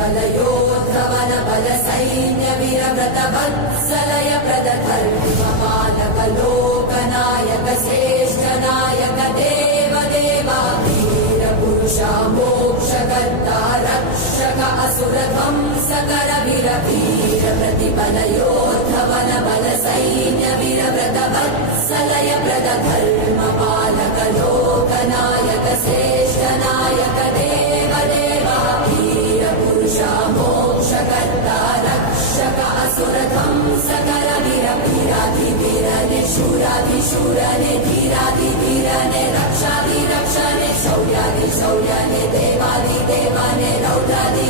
प्रतिबलयोद्धवन बल सैन्य वीरव्रत वत्सलय प्रदधर्मपालक लोकनायक श्रेष्ठ नायक देव देवा वीर पुरुषा मोक्षकर्ता रक्षक असुर ध्वंसकर वीर वीर प्रतिबलयोद्धवन बल सैन्य वीरव्रत वत्सलय प्रदधर्मपालक लोकनायक श्रेष्ठ नायक देव देवा वीर पुरुषा मोक्षकर्ता रक्षक असुर ध्वंसकर वीर वीराधिवीरने शूराधिशूरने धीराधिधीरने रक्षाधिरक्षणे शौर्याधिशौर्यने देवाधिदेवाने रौद्राधि